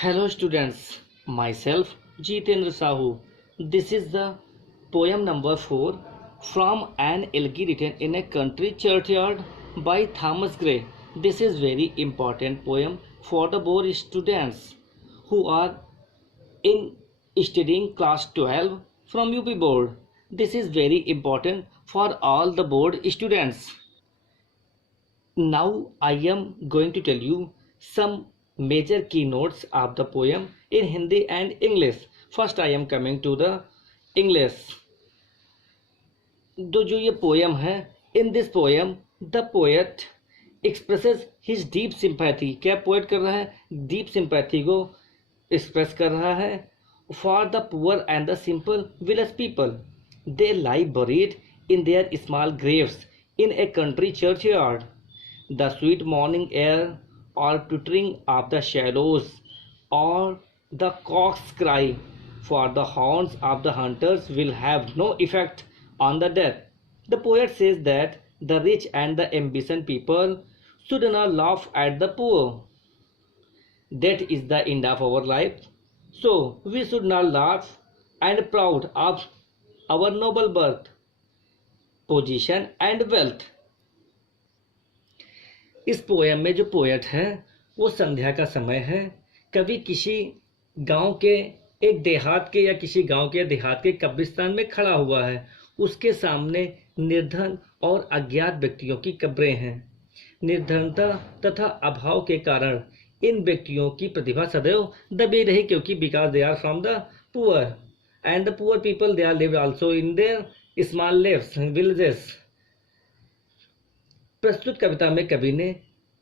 Hello students, myself Jitendra Sahu. This is the poem number 4 from an elegy written in a country churchyard by Thomas Gray. This is very important poem for the board students who are in studying class 12 from UP board. This is very important for all the board students. Now I am going to tell you some major keynotes of the poem in Hindi and English. First I am coming to the English. जो ये poem है, in this poem the poet expresses his deep sympathy. क्या poet कर रहा है? Deep sympathy को express कर रहा है for the poor and the simple village people. They lie buried in their small graves in a country churchyard. The sweet morning air or twittering of the shallows or the cock's cry for the horns of the hunters will have no effect on the death. The poet says that the rich and the ambitious people should not laugh at the poor. That is the end of our life. So we should not laugh and proud of our noble birth, position and wealth. इस poem में जो poet है वो संध्या का समय है। कभी किसी गांव के एक देहात के या किसी गांव के देहात के कब्रिस्तान में खड़ा हुआ है। उसके सामने निर्धन और अज्ञात व्यक्तियों की कब्रें हैं। निर्धनता तथा अभाव के कारण इन व्यक्तियों की प्रतिभा सदैव दबी रही, क्योंकि because they are from the poor and the poor people they are live also in their small villages. प्रस्तुत कविता में कवि ने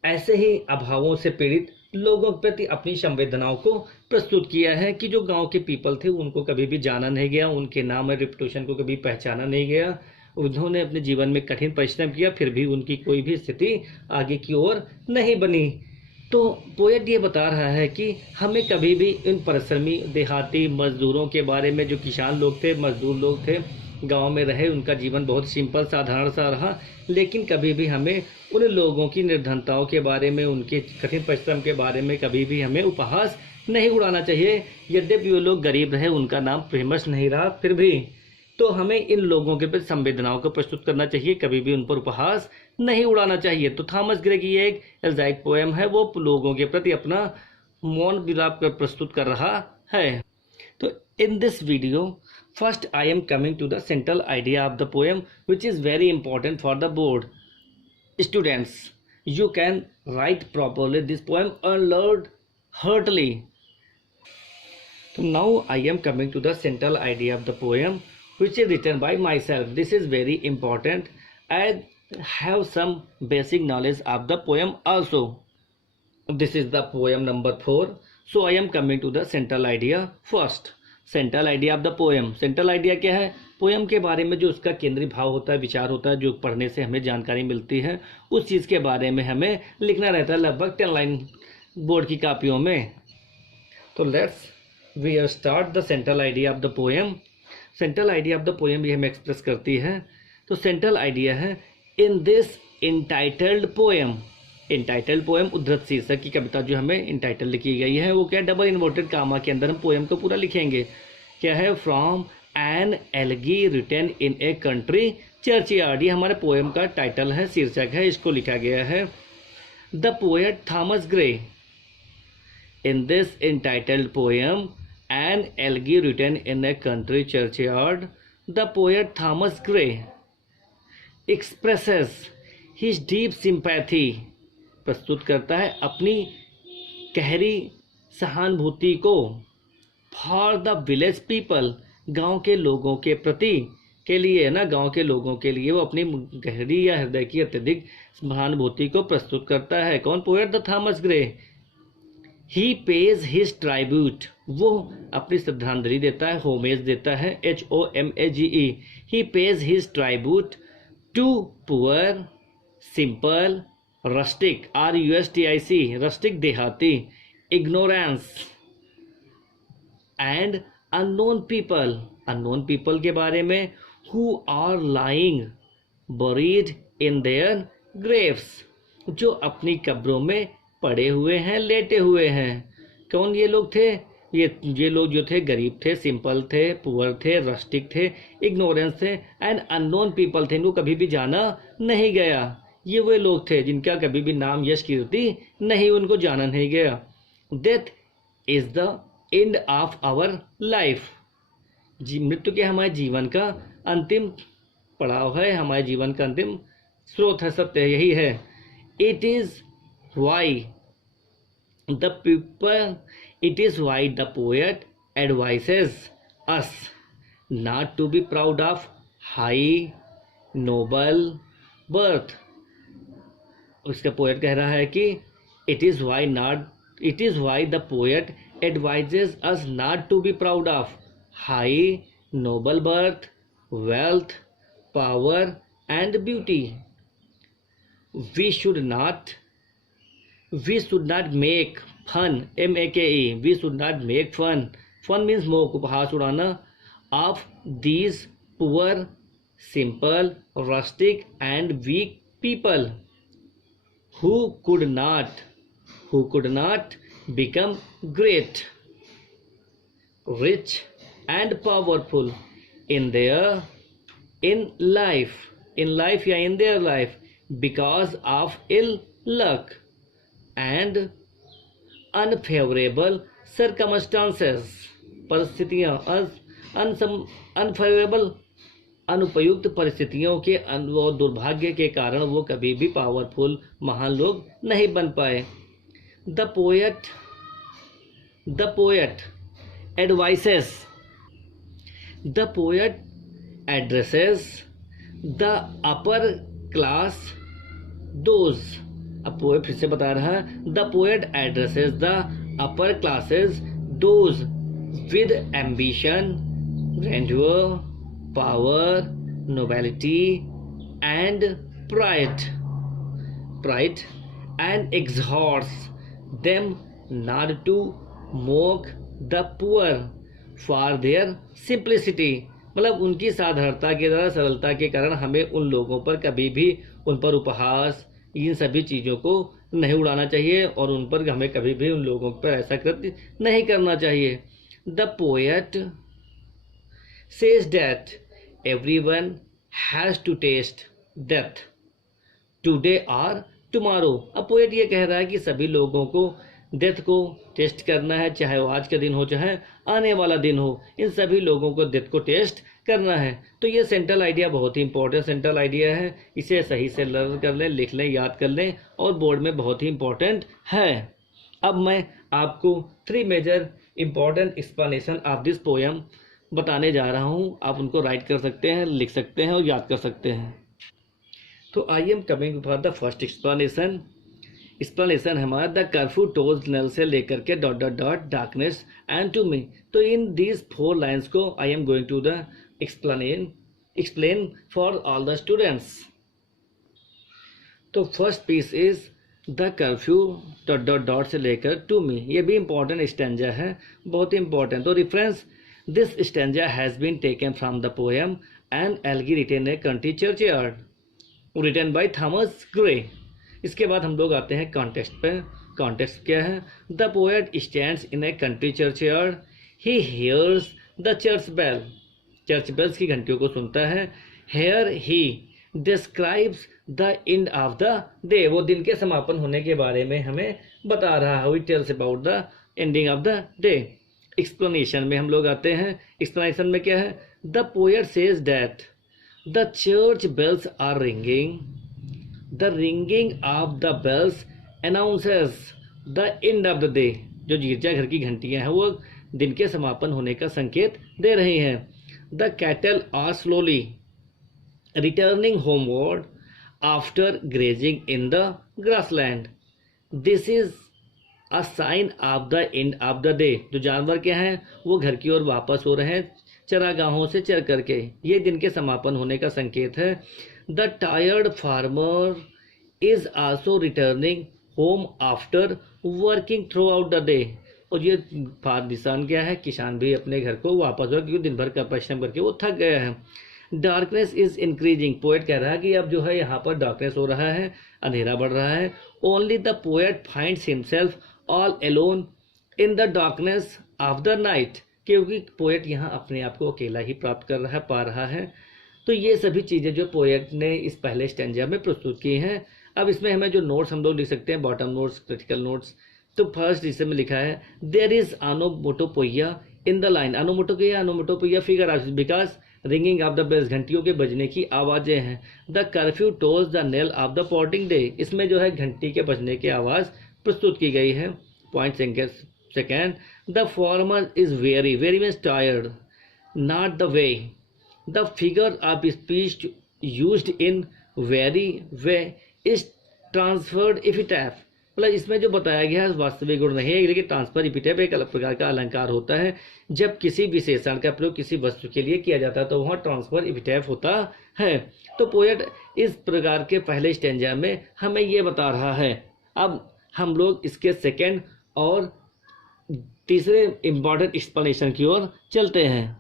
ऐसे ही अभावों से पीड़ित लोगों के प्रति अपनी संवेदनाओं को प्रस्तुत किया है कि जो गांव के पीपल थे उनको कभी भी जाना नहीं गया, उनके नाम और रेपुटेशन को कभी पहचाना नहीं गया। उन्होंने अपने जीवन में कठिन परिश्रम किया, फिर भी उनकी कोई भी स्थिति आगे की ओर नहीं बनी। तो पोएट ये बता रहा है कि हमें कभी भी इन परिश्रमी देहाती मजदूरों के बारे में, जो किसान लोग थे, मजदूर लोग थे, गांव में रहे, उनका जीवन बहुत सिंपल साधारण सा रहा, लेकिन कभी भी हमें उन लोगों की निर्धनताओं के बारे में, उनके कठिन परिश्रम के बारे में कभी भी हमें उपहास नहीं उड़ाना चाहिए। यद्यपि वो लोग गरीब रहे, उनका नाम फेमस नहीं रहा, फिर भी तो हमें इन लोगों के प्रति संवेदनाओं को प्रस्तुत करना चाहिए, कभी भी उन पर उपहास नहीं उड़ाना चाहिए। तो थॉमस ग्रे की एक एल्जाइक पोएम है, वो लोगों के प्रति अपना मौन विलाप कर प्रस्तुत कर रहा है। तो in this video, first I am coming to the central idea of the poem, which is very important for the board students. You can write properly this poem and learn heartily. So now I am coming to the central idea of the poem, which is written by myself. This is very important. I have some basic knowledge of the poem also. This is the poem number 4. So I am coming to the central idea first. Central idea of the poem. Central idea क्या है? Poem के बारे में जो उसका केंद्रीय भाव होता है, विचार होता है, जो पढ़ने से हमें जानकारी मिलती है, उस चीज़ के बारे में हमें लिखना रहता है, लगभग 10 लाइन बोर्ड की कापियों में। तो let's we start the central idea of the poem. Central idea of the poem ये हमें एक्सप्रेस करती है। तो सेंट्रल आइडिया है in this entitled poem. Entitled poem, उद्धृत शीर्षक की कविता जो हमें इंटाइटल लिखी गई है, वो क्या, डबल इन्वर्टेड कामा के अंदर हम पोएम को पूरा लिखेंगे। क्या है? From an elegy written in a country churchyard. ये हमारे पोएम का टाइटल है, शीर्षक है, इसको लिखा गया है। The poet Thomas Gray. In this entitled poem an elegy written in a country churchyard, the poet Thomas Gray expresses his deep sympathy. प्रस्तुत करता है अपनी गहरी सहानुभूति को फॉर द विलेज पीपल। गांव के लोगों के प्रति के लिए ना, गांव के लोगों के लिए वो अपनी गहरी या हृदय की अत्यधिक सहानुभूति को प्रस्तुत करता है। कौन? Poet the Thomas Gray. He pays his tribute. वो अपनी श्रद्धांजलि देता है, होमेज देता है, HOMAGE। He pays his tribute to poor, simple, rustic, RUSTIC, rustic देहाती, ignorance and unknown people. Unknown people के बारे में, who are lying buried in their graves, जो अपनी कब्रों में पड़े हुए हैं, लेटे हुए हैं। कौन ये लोग थे? ये लोग जो थे गरीब थे, सिंपल थे, पुअर थे, रस्टिक थे, इग्नोरेंस थे एंड अननोन पीपल थे, इनको कभी भी जाना नहीं गया। ये वे लोग थे जिनका कभी भी नाम यश कीर्ति नहीं, उनको जाना नहीं गया। Death is the end of our life. मृत्यु के हमारे जीवन का अंतिम पड़ाव है, हमारे जीवन का अंतिम स्रोत है, सत्य यही है। It is why the people It is why the poet advises us not to be proud of high noble birth. उसका पोएट कह रहा है कि it is why the poet advises us not to be proud of high noble birth, wealth, power and beauty. We should not make fun, M-A-K-E, we should not make fun means mock, उपहास उड़ाना, of these poor, simple, rustic and weak people who could not become great, rich and powerful in their life because of ill luck and unfavorable circumstances, परिस्थितियां, unfavourable, अनुपयुक्त परिस्थितियों के और दुर्भाग्य के कारण वो कभी भी पावरफुल, महान लोग नहीं बन पाए। The poet addresses the upper class those. अब पोएट फिर से बता रहा है, the poet addresses the upper classes those with ambition, grandeur, power, nobility and pride and exhorts them not to mock the poor for their simplicity। मतलब उनकी साधारणता के द्वारा, सरलता के कारण हमें उन लोगों पर कभी भी उन पर उपहास, इन सभी चीज़ों को नहीं उड़ाना चाहिए और उन पर हमें कभी भी उन लोगों पर ऐसा कृत्य नहीं करना चाहिए। The poet says that everyone has to taste death today और टुमारो। अब पोएट ये कह रहा है कि सभी लोगों को डेथ को टेस्ट करना है, चाहे वो आज का दिन हो चाहे आने वाला दिन हो, इन सभी लोगों को डेथ को टेस्ट करना है। तो ये सेंट्रल आइडिया बहुत ही इंपॉर्टेंट सेंट्रल आइडिया है, इसे सही से लर्न कर लें, लिख लें, याद कर लें और बोर्ड में बहुत ही इंपॉर्टेंट है। अब मैं आपको 3 major important explanation of this poem बताने जा रहा हूँ। आप उनको राइट कर सकते हैं, लिख सकते हैं और याद कर सकते हैं। तो I am coming for the first explanation हमारा द कर्फ्यू टोज नल से लेकर के ... डार्कनेस एंड टू मी। तो इन दीज 4 लाइन्स को I am going to the explain for all the students। तो first piece is the curfew ... से लेकर टू मी। ये भी इंपॉर्टेंट स्टैंजा है, बहुत ही इंपॉर्टेंट। तो reference, this stanza has been taken from the poem and elegy written a country churchyard, written by Thomas Gray. इसके बाद हम लोग आते हैं कॉन्टेक्स्ट पे। कॉन्टेक्स्ट क्या है? The poet stands in a country churchyard, he hears the church bell, church bells की घंटियों को सुनता है। Here he describes the end of the day, वो दिन के समापन होने के बारे में हमें बता रहा है। He tells about the ending of the day. Explanation में हम लोग आते हैं। एक्सप्लेनेशन में क्या है? The poet says that the church bells are ringing, the ringing of the bells announces the end of the day. जो गिरजाघर की घंटियां हैं वो दिन के समापन होने का संकेत दे रही हैं। The cattle are slowly returning homeward after grazing in the grassland. This is a sign of the end of the day। जो जानवर क्या हैं वो घर की ओर वापस हो रहे हैं चरागाहों से चर करके, ये दिन के समापन होने का संकेत है। The tired farmer is also returning home after working throughout the day। और ये निशान क्या है? किसान भी अपने घर को वापस हो, क्योंकि दिन भर का परिश्रम करके वो थक गया है। डार्कनेस इज इंक्रीजिंग, पोएट कह रहा है कि अब जो है यहाँ पर डार्कनेस हो रहा है, अंधेरा बढ़ रहा है। Only the poet finds himself all alone in the darkness of the night, क्योंकि पोएट यहाँ अपने आप को अकेला ही प्राप्त कर रहा है, पा रहा है। तो ये सभी चीज़ें जो पोएट ने इस पहले स्टैंजा में प्रस्तुत की हैं। अब इसमें हमें जो नोट्स हम लोग लिख सकते हैं, बॉटम नोट्स, क्रिटिकल नोट्स। तो फर्स्ट इसमें लिखा है there is onomatopoeia in the line. Onomatopoeia figure out because ringing of the bells, घंटियों के बजने की आवाज़ें हैं। The curfew tolls the knell of the parting day, इसमें जो है घंटी के बजने की आवाज़ प्रस्तुत की गई है। Point second, the former is very, very means tired, not the way. The figure of speech used in very way is transferred epithet, मतलब इसमें जो बताया गया है वास्तविक गुण नहीं है, लेकिन ट्रांसफर इपिटैफ एक अलग प्रकार का अलंकार होता है। जब किसी विशेषण का प्रयोग किसी वस्तु के लिए किया जाता है तो वहाँ ट्रांसफर इपिटैफ होता है। तो पोएट इस प्रकार के पहले स्टैंजा में हमें ये बता रहा है। अब हम लोग इसके सेकेंड और तीसरे इम्पॉर्टेंट एक्सप्लेनेशन की ओर चलते हैं।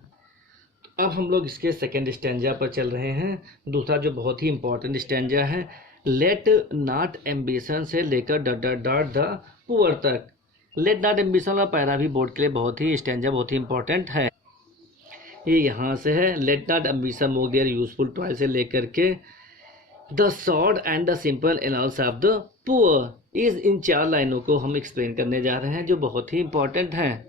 अब हम लोग इसके सेकेंड स्टैंजा पर चल रहे हैं। दूसरा जो बहुत ही इंपॉर्टेंट स्टैंजा है, लेट नॉट एम्बिशन से लेकर द पुअर तक। लेट नॉट एम्बिशन वाला पैरा भी बोर्ड के लिए बहुत ही स्टैंजा बहुत ही इंपॉर्टेंट है। ये यहाँ से है, let not ambition more their useful toil से लेकर के the short and the simple analysis of the poor. इन 4 लाइनों को हम एक्सप्लेन करने जा रहे हैं जो बहुत ही इंपॉर्टेंट हैं।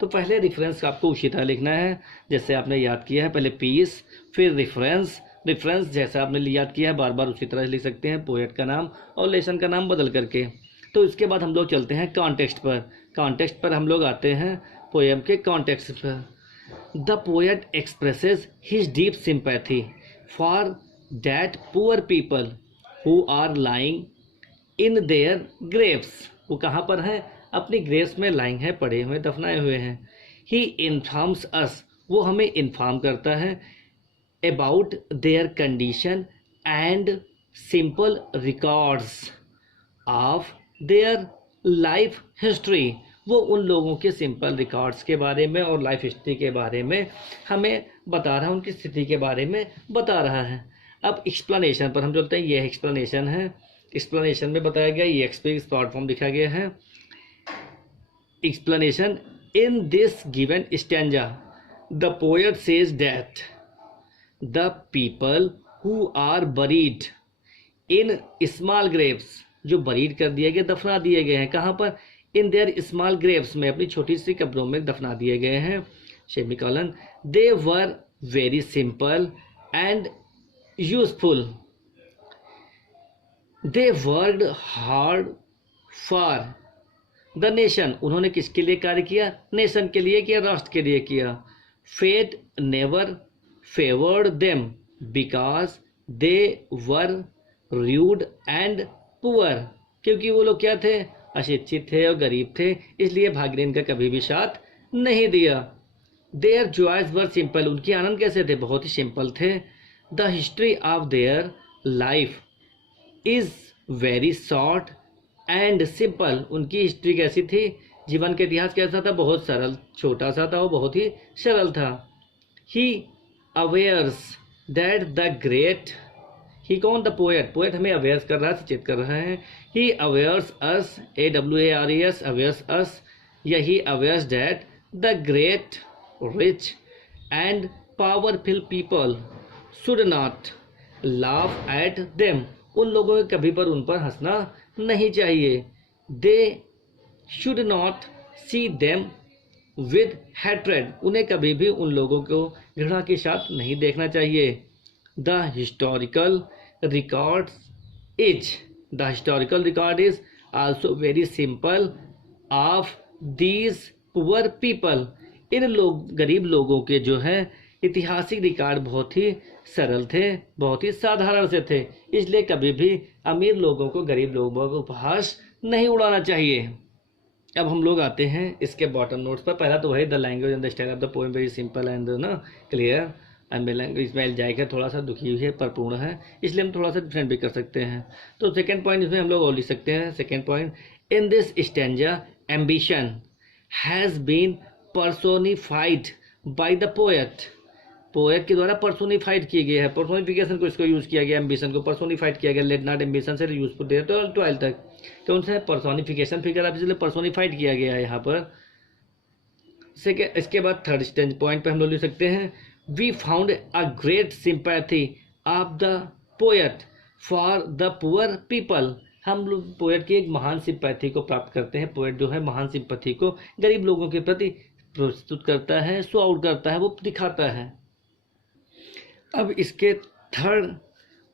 तो पहले रेफरेंस आपको उसी तरह लिखना है जैसे आपने याद किया है, पहले पीस फिर रेफरेंस जैसा आपने याद किया है बार बार उसी तरह लिख सकते हैं, पोएट का नाम और लेसन का नाम बदल करके। तो इसके बाद हम लोग चलते हैं कॉन्टेक्स्ट पर हम लोग आते हैं पोएम के कॉन्टेक्स्ट पर। The poet expresses his deep sympathy for that poor people who are lying in their graves. वो कहाँ पर हैं? अपनी ग्रेव्स में लाइंग है, पड़े हुए, दफनाए हुए हैं। ही इन्फॉर्म्स अस, वो हमें इन्फॉर्म करता है about their condition and simple records of their life history. वो उन लोगों के सिंपल रिकॉर्ड्स के बारे में और लाइफ हिस्ट्री के बारे में हमें बता रहा है, उनकी स्थिति के बारे में बता रहा है। अब एक्सप्लेनेशन पर हम चलते हैं। ये एक्सप्लेनेशन है, एक्सप्लेनेशन में बताया गया, ये एक्सपीरियंस प्लेटफॉर्म लिखा गया है। Explanation, in this given stanza the poet says that the people who are buried in small graves, जो बरीड कर दिए गए, दफना दिए गए हैं, कहाँ पर? इन देयर स्मॉल ग्रेव्स में, अपनी छोटी सी कब्रों में दफना दिए गए हैं। Semicolon, they were very simple and useful, they worked hard for the nation. उन्होंने किसके लिए कार्य किया? नेशन के लिए किया, राष्ट्र के लिए किया। Fate never favoured them because they were rude and poor, क्योंकि वो लोग क्या थे? अशिक्षित थे और गरीब थे, इसलिए भाग्य ने इनका कभी भी साथ नहीं दिया। देयर जॉयज वर सिंपल, उनके आनंद कैसे थे? बहुत ही सिंपल थे। The history of their life is very short and simple, उनकी हिस्ट्री कैसी थी? जीवन का इतिहास कैसा था? बहुत सरल, छोटा सा था, वो बहुत ही सरल था। ही अवेयर्स दैट द ग्रेट, ही कौन? The poet. पोएट हमें अवेयर्स कर रहा है, सचेत कर रहा है। ही अवेयर्स अस, AWARES, अवेयर्स अस, या he awares that the great rich and powerful people should not laugh at them, उन लोगों के कभी पर उन पर हंसना नहीं चाहिए। They should not see them with hatred, उन्हें कभी भी उन लोगों को घृणा के साथ नहीं देखना चाहिए। The historical record is also very simple of these poor people, इन गरीब लोगों के जो है ऐतिहासिक रिकॉर्ड बहुत ही सरल थे, बहुत ही साधारण से थे, इसलिए कभी भी अमीर लोगों को गरीब लोगों को उपहास नहीं उड़ाना चाहिए। अब हम लोग आते हैं इसके बॉटम नोट्स पर। पहला तो वही, the language and the style of the poem very simple and ना क्लियर एंड लैंग्वेज। इसमें जाएगा थोड़ा सा दुखी हुई है, परिपूर्ण है, इसलिए हम थोड़ा सा डिफरेंट भी कर सकते हैं। तो सेकेंड पॉइंट इसमें हम लोग और लिख सकते हैं। Second point, in this stanza ambition has been personified by the poet, poet के द्वारा पर्सोनिफाइड किए गए हैं। पर्सोनिफिकेशन को इसको यूज़ किया गया, एम्बिशन को पर्सोनिफाइड किया गया। लेट नॉट एम्बिशन से यूजफुल दे तो 12 तक कौन सा है, पर्सोनिफिकेशन फिगर आप इसलिए पर्सोनिफाइड किया गया है यहाँ पर। इसके बाद थर्ड स्टेज पॉइंट पे हम लोग लिख सकते हैं, we found a great sympathy of the poet for the poor people. हम लोग पोएट की एक महान सिंपैथी को प्राप्त करते हैं। पोएट जो है महान सिंपैथी को गरीब लोगों के प्रति प्रस्तुत करता है, शो आउट करता है, वो दिखाता है। अब इसके थर्ड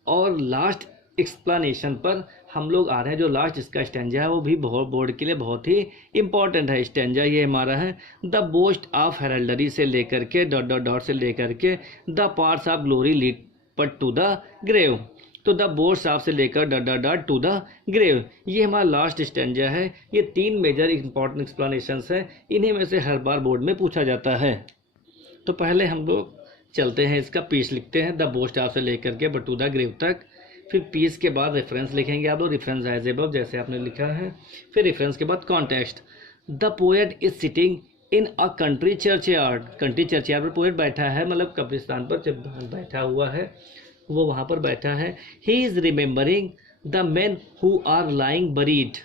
और लास्ट एक्सप्लेनेशन पर हम लोग आ रहे हैं। जो लास्ट इसका स्टैंजा है वो भी बहुत बोर्ड के लिए बहुत ही इंपॉर्टेंट है। स्टैंजा ये हमारा है, द बोस्ट ऑफ हेरल्डरी से लेकर के डॉट डॉट डॉट से लेकर के the parts of glory lead but to the grave. तो द बोस्ट ऑफ से लेकर dot dot dot to the grave, ये हमारा लास्ट स्टैंजा है। ये 3 मेजर इंपॉर्टेंट एक्सप्लेनेशंस है, इन्हीं में से हर बार बोर्ड में पूछा जाता है। तो पहले हम लोग चलते हैं, इसका पीस लिखते हैं, द बोस्ट ऑफ से लेकर के बट टू द ग्रेव तक। फिर पीस के बाद रेफरेंस लिखेंगे आप लोग, रेफरेंस एज अबव जैसे आपने लिखा है। फिर रेफरेंस के बाद context, the poet is sitting in a country churchyard. Country churchyard पर पोएट बैठा है, मतलब कब्रिस्तान पर जब बैठा हुआ है, वो वहाँ पर बैठा है। He is remembering the men who are lying buried,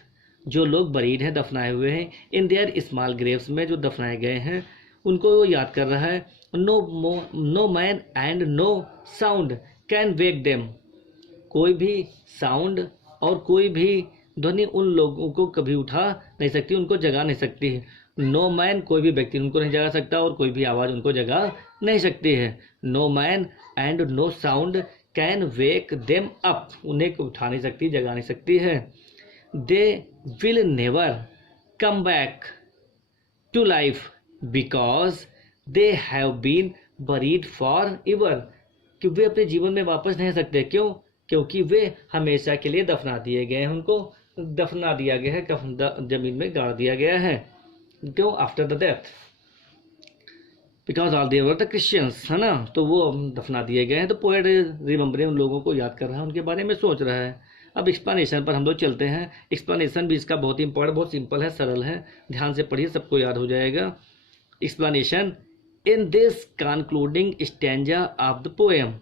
जो लोग बरीड हैं, दफनाए हुए हैं, इन देयर स्मॉल ग्रेव्स में, जो दफनाए गए हैं, उनको वो याद कर रहा है। No man and no sound can wake them, कोई भी साउंड और कोई भी ध्वनि उन लोगों को कभी उठा नहीं सकती, उनको जगा नहीं सकती है। नो मैन, कोई भी व्यक्ति उनको नहीं जगा सकता, और कोई भी आवाज़ उनको जगा नहीं सकती है। No man and no sound can wake them up, उन्हें उठा नहीं सकती, जगा नहीं सकती है। They will never come back to life because they have been buried forever, कि वे अपने जीवन में वापस नहीं आ सकते। क्यों? क्योंकि वे हमेशा के लिए दफना दिए गए हैं, उनको दफना दिया गया है, जमीन में गाड़ दिया गया है। क्यों? After the death, because all they were the Christians, है ना, तो वो दफना दिए गए हैं। तो पोएट रिमेंबरिंग उन लोगों को याद कर रहा है, उनके बारे में सोच रहा है। अब एक्सप्लेनेशन पर हम लोग चलते हैं। एक्सप्लेनेशन भी इसका बहुत इंपॉर्टेंट, बहुत सिंपल है, सरल है, ध्यान से पढ़िए, सबको याद हो जाएगा। Explanation, in this concluding stanza of the poem,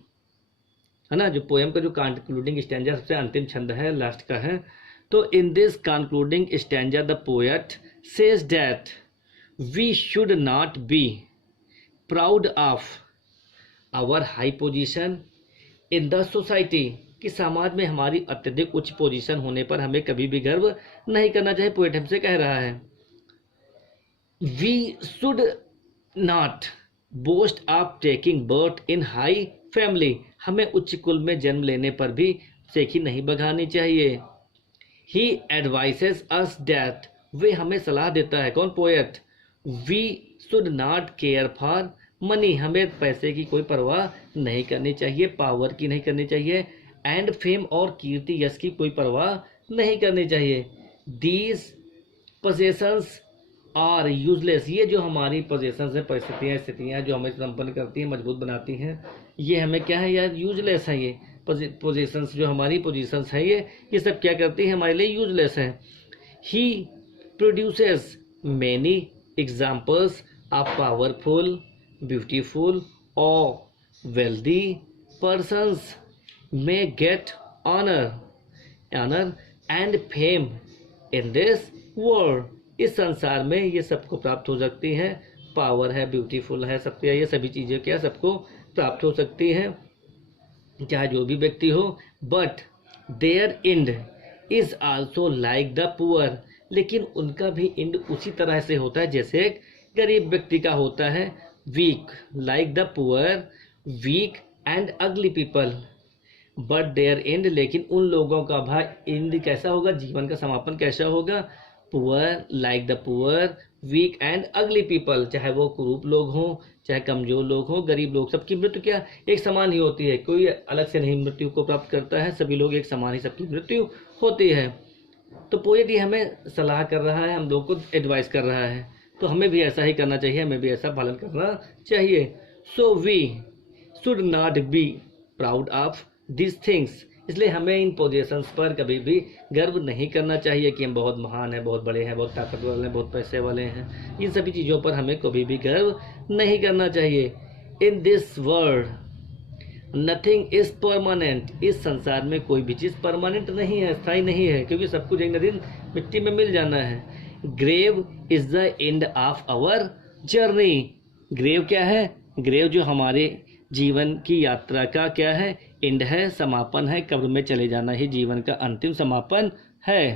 है ना, जो पोएम का जो कंक्लूडिंग स्टैंजा सबसे अंतिम छंद है, लास्ट का है। तो in this concluding stanza the poet says that we should not be proud of our high position in the society, कि समाज में हमारी अत्यधिक उच्च पोजीशन होने पर हमें कभी भी गर्व नहीं करना चाहिए। पोएट हमसे कह रहा है, we should not boast of taking birth in high family, हमें उच्च कुल में जन्म लेने पर भी सेखी नहीं बघानी चाहिए। ही एडवाइसेस अस दैट, वे हमें सलाह देता है, कौन? Poet. We should not care for money, हमें पैसे की कोई परवाह नहीं करनी चाहिए, पावर की नहीं करनी चाहिए, एंड फेम और कीर्ति यश की कोई परवाह नहीं करनी चाहिए। दीज पोजेशंस आर यूजलेस, ये जो हमारी पोजेशंस हैं, परिस्थितियाँ, स्थितियाँ जो हमें संपन्न करती हैं, मजबूत बनाती हैं, ये हमें क्या है यार? यूजलेस है। ये पोजीशंस जो हमारी पोजीशंस हैं, ये सब क्या करती हैं? हमारे लिए यूजलेस हैं। He produces many examples of powerful, beautiful और wealthy persons may get honour and fame in this world, इस संसार में ये सबको प्राप्त हो सकती हैं, पावर है, ब्यूटीफुल है, सबके ये सभी चीज़ें क्या सबको प्राप्त हो सकती हैं, चाहे जो भी व्यक्ति हो। But there and is also like the poor, लेकिन उनका भी एंड उसी तरह से होता है जैसे एक गरीब व्यक्ति का होता है। Weak, like the poor, weak and ugly people, but there and, लेकिन उन लोगों का भाई एंड कैसा होगा? जीवन का समापन कैसा होगा? Poor, like the poor, weak and ugly people, चाहे वो कुरूप लोग हों, चाहे कमजोर लोग हों, गरीब लोग, सबकी मृत्यु क्या एक समान ही होती है। कोई अलग से नहीं मृत्यु को प्राप्त करता है, सभी लोग एक समान ही सबकी मृत्यु होती है। तो पोएट ही हमें सलाह कर रहा है, हम लोग को एडवाइस कर रहा है, तो हमें भी ऐसा ही करना चाहिए, हमें भी ऐसा पालन करना चाहिए। So we should not be proud of this things, इसलिए हमें इन पोजीशंस पर कभी भी गर्व नहीं करना चाहिए कि हम बहुत महान हैं, बहुत बड़े हैं, बहुत ताकतवर हैं, बहुत पैसे वाले हैं। इन सभी चीज़ों पर हमें कभी भी गर्व नहीं करना चाहिए। इन this world nothing is permanent, इस संसार में कोई भी चीज़ परमानेंट नहीं है, स्थायी नहीं है, क्योंकि सब कुछ एक न दिन मिट्टी में मिल जाना है। Grave is the end of our journey, grave क्या है? ग्रेव जो हमारे जीवन की यात्रा का क्या है? एंड है, समापन है, कब्र में चले जाना ही जीवन का अंतिम समापन है।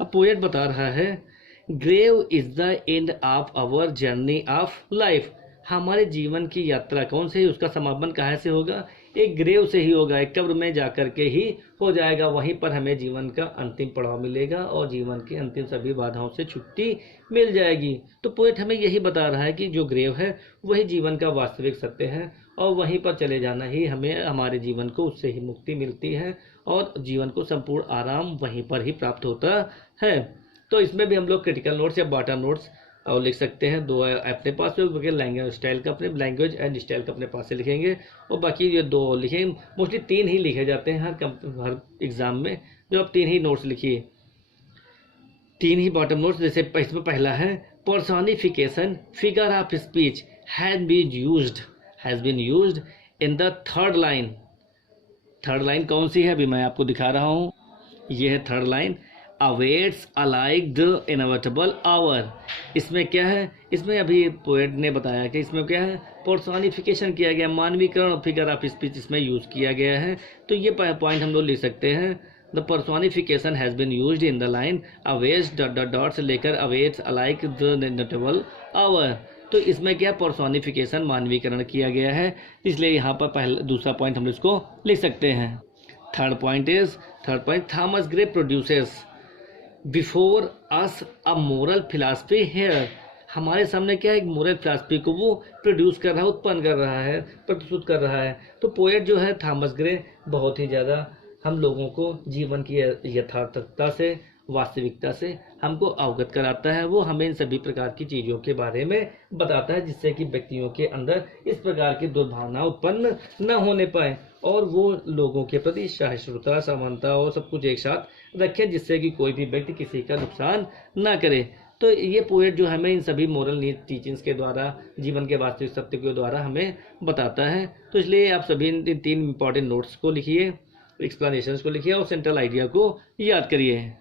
अब पोएट बता रहा है grave is the end of our journey of life, हमारे जीवन की यात्रा कौन से ही उसका समापन कहाँ से होगा? एक ग्रेव से ही होगा, एक कब्र में जाकर के ही हो जाएगा, वहीं पर हमें जीवन का अंतिम पड़ाव मिलेगा और जीवन की अंतिम सभी बाधाओं से छुट्टी मिल जाएगी। तो पोएट हमें यही बता रहा है कि जो ग्रेव है वही जीवन का वास्तविक सत्य है और वहीं पर चले जाना ही हमें हमारे जीवन को उससे ही मुक्ति मिलती है और जीवन को संपूर्ण आराम वहीं पर ही प्राप्त होता है। तो इसमें भी हम लोग क्रिटिकल नोट्स या बाटा नोट्स और लिख सकते हैं, दो अपने पास से लैंग्वेज स्टाइल का, अपने लैंग्वेज एंड स्टाइल का अपने पास से लिखेंगे और बाकी ये दो लिखेंगे। मोस्टली 3 ही लिखे जाते हैं हर एग्जाम में, जो आप 3 ही नोट्स लिखिए, 3 ही बॉटम नोट्स। जैसे इसमें पहला है personification figure of speech has been used in the third line. Third line कौन सी है? अभी मैं आपको दिखा रहा हूँ, ये है third line, awaits alike the inevitable hour. इसमें क्या है? इसमें अभी पोएट ने बताया कि इसमें क्या है? पर्सोनिफिकेशन किया गया, मानवीकरण फिगर ऑफ स्पीच इसमें यूज किया गया है। तो ये पॉइंट हम लोग लिख सकते हैं, the personification has been used in the line awaits dot से लेकर awaits alike the inevitable hour. तो इसमें क्या पर्सोनिफिकेशन, मानवीकरण किया गया है, इसलिए यहाँ पर पहला दूसरा पॉइंट हम इसको लिख सकते हैं। Third point Thomas Gray produces before us a moral philosophy here, हमारे सामने क्या है? एक मोरल फिलासफी को वो प्रोड्यूस कर रहा है, उत्पन्न कर रहा है, प्रस्तुत कर रहा है। तो पोएट जो है थॉमस ग्रे बहुत ही ज़्यादा हम लोगों को जीवन की यथार्थता से, वास्तविकता से हमको अवगत कराता है। वो हमें इन सभी प्रकार की चीज़ों के बारे में बताता है जिससे कि व्यक्तियों के अंदर इस प्रकार की दुर्भावना उत्पन्न न होने पाए और वो लोगों के प्रति सहिष्णुता, समानता और सब कुछ एक साथ रखें, जिससे कि कोई भी व्यक्ति किसी का नुकसान ना करे। तो ये पोएट जो हमें इन सभी मोरल टीचिंग्स के द्वारा, जीवन के वास्तविक सत्य के द्वारा हमें बताता है। तो इसलिए आप सभी इन 3 इंपॉर्टेंट नोट्स को लिखिए, एक्सप्लेनेशंस को लिखिए और सेंट्रल आइडिया को याद करिए।